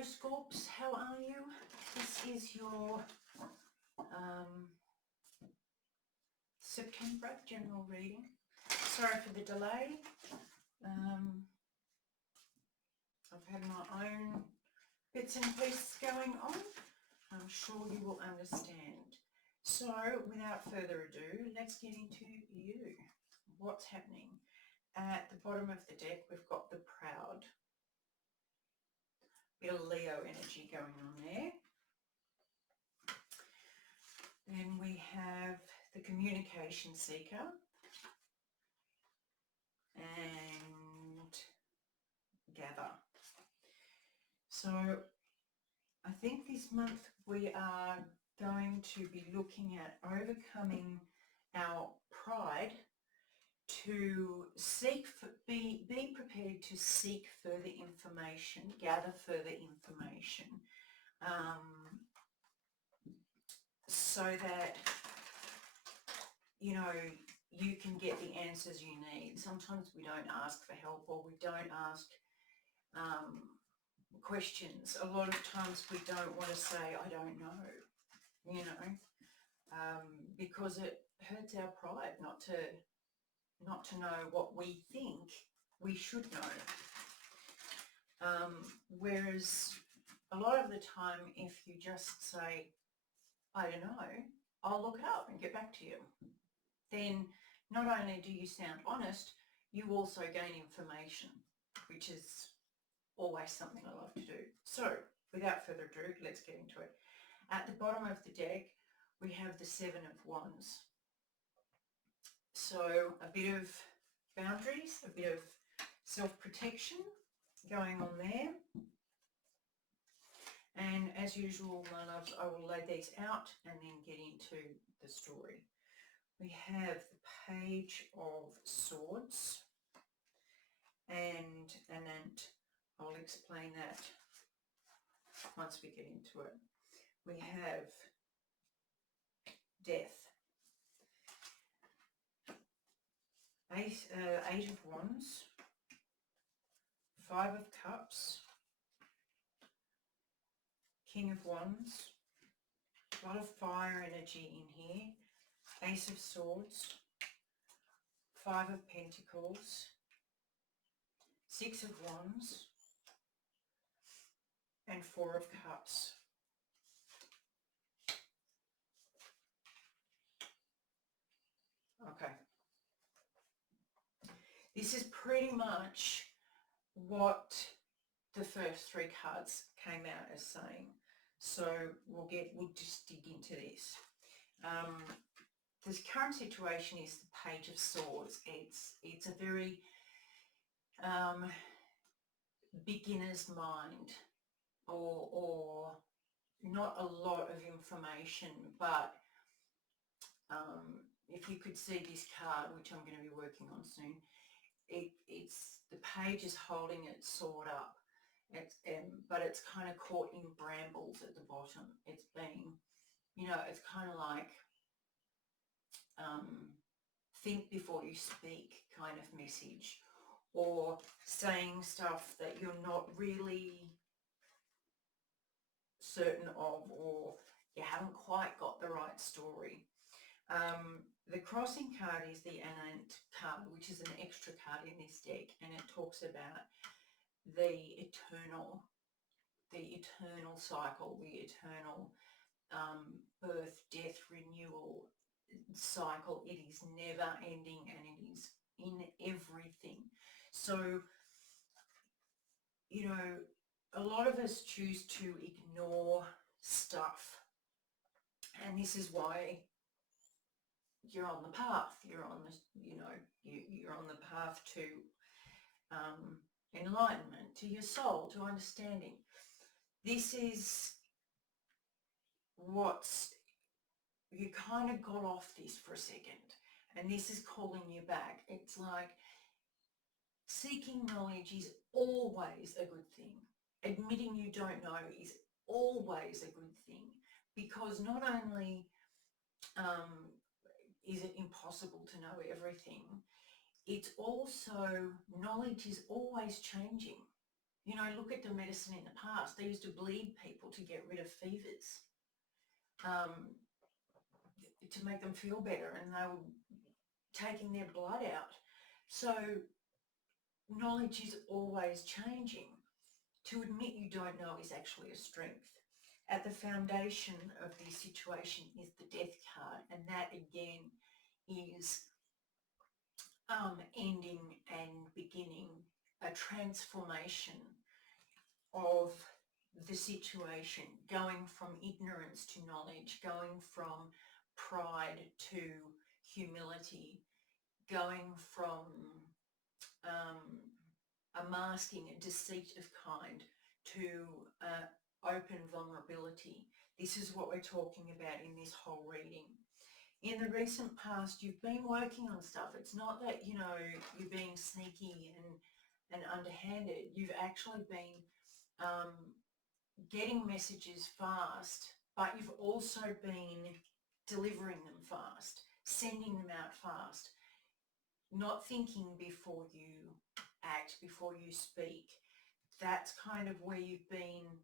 Hello Scorps, how are you? This is your September general reading. Sorry for the delay. I've had my own bits and pieces going on. I'm sure you will understand. So without further ado, let's get into you. What's happening? At the bottom of the deck, we've got the Proud. Bit of Leo energy going on there. Then we have the Communication Seeker and Gather. So I think this month we are going to be looking at overcoming our pride to seek, be prepared to seek further information, gather further information, so that, you know, you can get the answers you need. Sometimes we don't ask for help, or we don't ask questions. A lot of times we don't want to say, I don't know, you know, because it hurts our pride not to know what we think we should know. Whereas a lot of the time, if you just say, I don't know, I'll look it up and get back to you, then not only do you sound honest, you also gain information, which is always something I love to do. So without further ado, let's get into it. At the bottom of the deck, we have the Seven of Wands. So a bit of boundaries, a bit of self-protection going on there. And as usual, my loves, I will lay these out and then get into the story. We have the Page of Swords, and I'll explain that once we get into it. We have Death. Eight of Wands, Five of Cups, King of Wands, a lot of fire energy in here, Ace of Swords, Five of Pentacles, Six of Wands, and Four of Cups. Okay. This is pretty much what the first three cards came out as saying. So we'll just dig into this. This current situation is the Page of Swords. It's a very beginner's mind, or not a lot of information, but if you could see this card, which I'm going to be working on soon, it's the page is holding its sword up, but it's kind of caught in brambles at the bottom. It's being, you know, it's kind of like think before you speak kind of message, or saying stuff that you're not really certain of, or you haven't quite got the right story. The Crossing card is the Anant card, which is an extra card in this deck, and it talks about the eternal cycle, the eternal birth, death, renewal cycle. It is never ending, and it is in everything. So, you know, a lot of us choose to ignore stuff, and this is why you're on the path. You're on the, you know, you're on the path to enlightenment, to your soul, to understanding. This is what's, you kind of got off this for a second, and this is calling you back. It's like seeking knowledge is always a good thing. Admitting you don't know is always a good thing, because not only is it impossible to know everything, it's also, knowledge is always changing. You know, look at the medicine in the past. They used to bleed people to get rid of fevers, to make them feel better, and they were taking their blood out. So knowledge is always changing. To admit you don't know is actually a strength. At the foundation of this situation is the death card, and that again is ending and beginning, a transformation of the situation, going from ignorance to knowledge, going from pride to humility, going from a masking, a deceit of kind, to open vulnerability. This is what we're talking about in this whole reading. In the recent past, you've been working on stuff. It's not that, you know, you're being sneaky and underhanded. You've actually been getting messages fast, but you've also been delivering them fast, sending them out fast, not thinking before you act, before you speak. That's kind of where you've been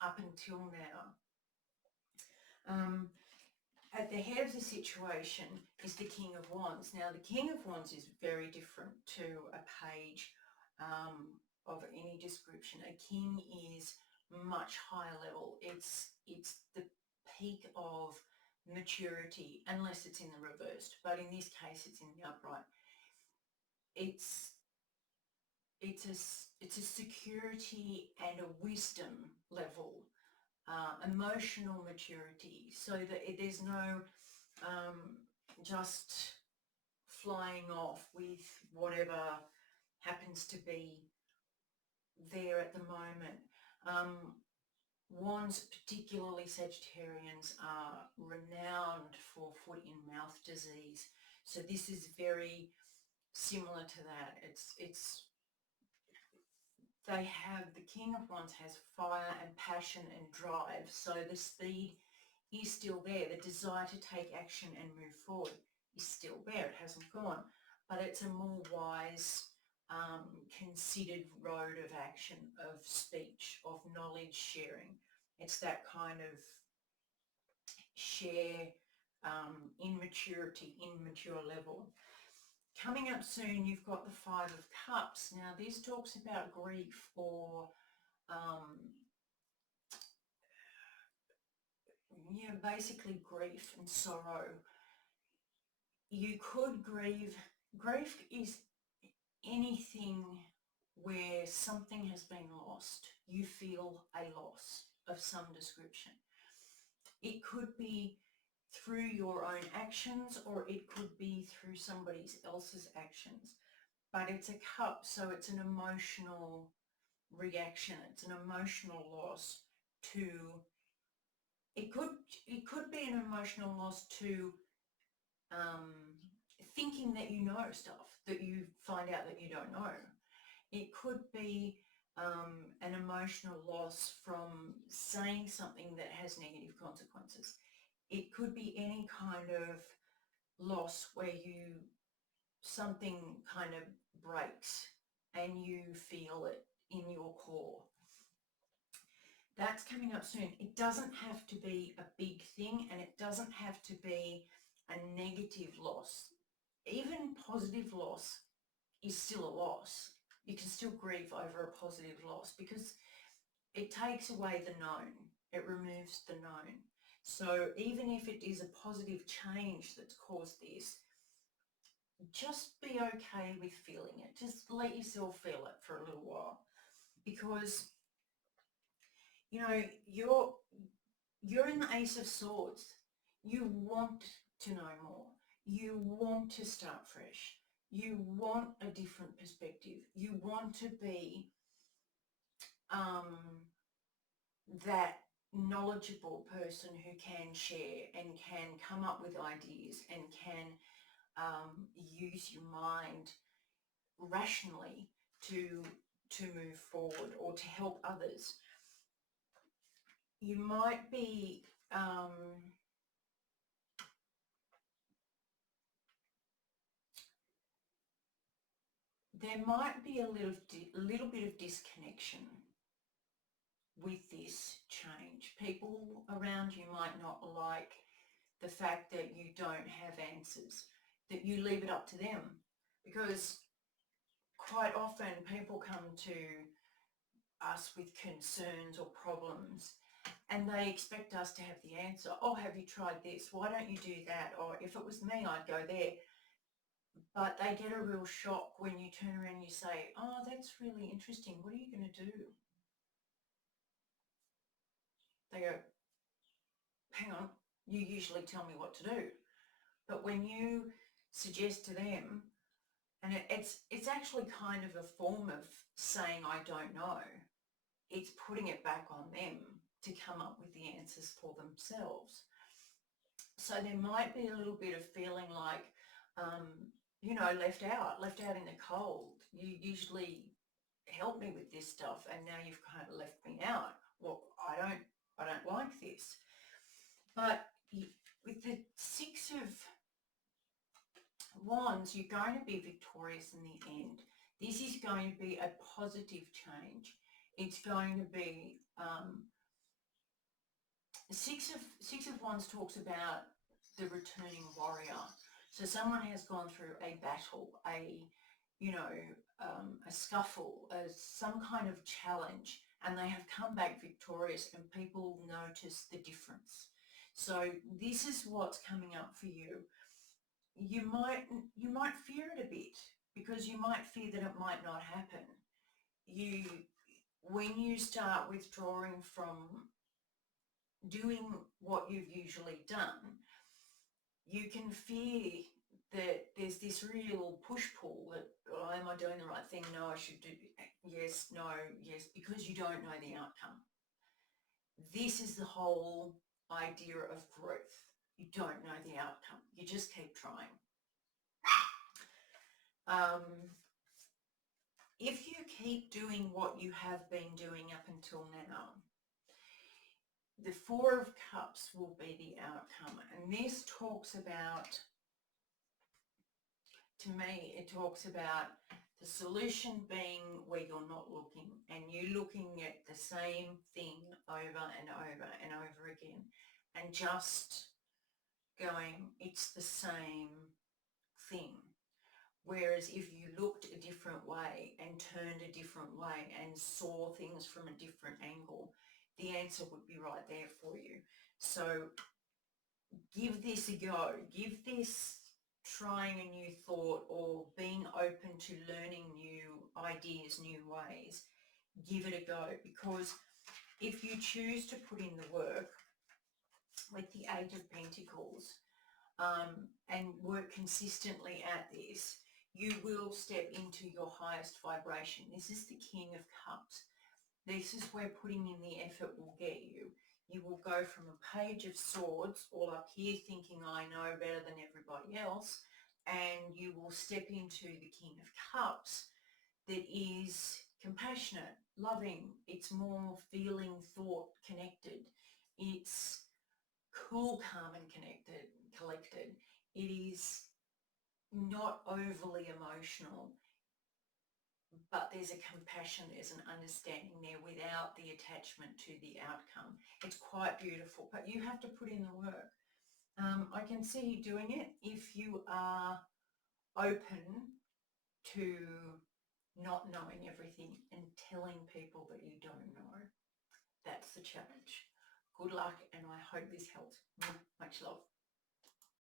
up until now. At the head of the situation is the King of Wands. Now, the King of Wands is very different to a page of any description. A king is much higher level. It's the peak of maturity, unless it's in the reversed. But in this case, it's in the upright. It's a security and a wisdom level, emotional maturity, so that there's no just flying off with whatever happens to be there at the moment. Wands, particularly Sagittarians, are renowned for foot and mouth disease. So this is very similar to that. They have, the King of Wands has fire and passion and drive. So the speed is still there. The desire to take action and move forward is still there. It hasn't gone. But it's a more wise, considered road of action, of speech, of knowledge sharing. It's that kind of share in maturity, in mature level. Coming up soon, you've got the Five of Cups. Now, this talks about grief or, basically grief and sorrow. You could grieve. Grief is anything where something has been lost. You feel a loss of some description. It could be through your own actions, or it could be through somebody else's actions. But it's a cup, so it's an emotional reaction. It's an emotional loss to, it could be an emotional loss to thinking that you know stuff that you find out that you don't know. It could be an emotional loss from saying something that has negative consequences. It could be any kind of loss where something kind of breaks and you feel it in your core. That's coming up soon. It doesn't have to be a big thing, and it doesn't have to be a negative loss. Even positive loss is still a loss. You can still grieve over a positive loss because it takes away the known. It removes the known. So even if it is a positive change that's caused this, just be okay with feeling it. Just let yourself feel it for a little while, because you know you're in the Ace of Swords. You want to know more. You want to start fresh. You want a different perspective. You want to be that knowledgeable person who can share and can come up with ideas and can use your mind rationally to move forward or to help others. You might be there might be a little bit of disconnection with this change. People around you might not like the fact that you don't have answers, that you leave it up to them, because quite often people come to us with concerns or problems and they expect us to have the answer. Oh, have you tried this? Why don't you do that? Or if it was me, I'd go there. But they get a real shock when you turn around and you say, oh, that's really interesting. What are you going to do? They go, hang on, you usually tell me what to do. But when you suggest to them, and it's actually kind of a form of saying, I don't know. It's putting it back on them to come up with the answers for themselves. So there might be a little bit of feeling like, left out in the cold. You usually help me with this stuff and now you've kind of left me out. Well, I don't like this. But with the Six of Wands, you're going to be victorious in the end. This is going to be a positive change. It's going to be Six of Wands talks about the returning warrior. So someone has gone through a battle, a scuffle, some kind of challenge, and they have come back victorious, and people notice the difference. So this is what's coming up for you. You might fear it a bit, because you might fear that it might not happen. When you start withdrawing from doing what you've usually done, you can fear that there's this real push-pull that, oh, am I doing the right thing? No, I should do, yes, no, yes, because you don't know the outcome. This is the whole idea of growth. You don't know the outcome. You just keep trying. If you keep doing what you have been doing up until now, the Four of Cups will be the outcome. And this talks about, to me, it talks about the solution being where you're not looking and you looking at the same thing over and over and over again and just going, it's the same thing. Whereas if you looked a different way and turned a different way and saw things from a different angle, the answer would be right there for you. So give this a go. Give this trying a new thought or being open to learning new ideas, new ways. Give it a go, because if you choose to put in the work with the Eight of Pentacles and work consistently at this, you will step into your highest vibration. This is the King of Cups. This is where putting in the effort will get you. You will go from a Page of Swords all up here thinking I know better than everybody else, and you will step into the King of Cups that is compassionate, loving. It's more feeling, thought connected. It's cool, calm and collected. It is not overly emotional, but there's a compassion, there's an understanding there without the attachment to the outcome. It's quite beautiful, but you have to put in the work. I can see you doing it if you are open to not knowing everything and telling people that you don't know. That's the challenge. Good luck, and I hope this helps.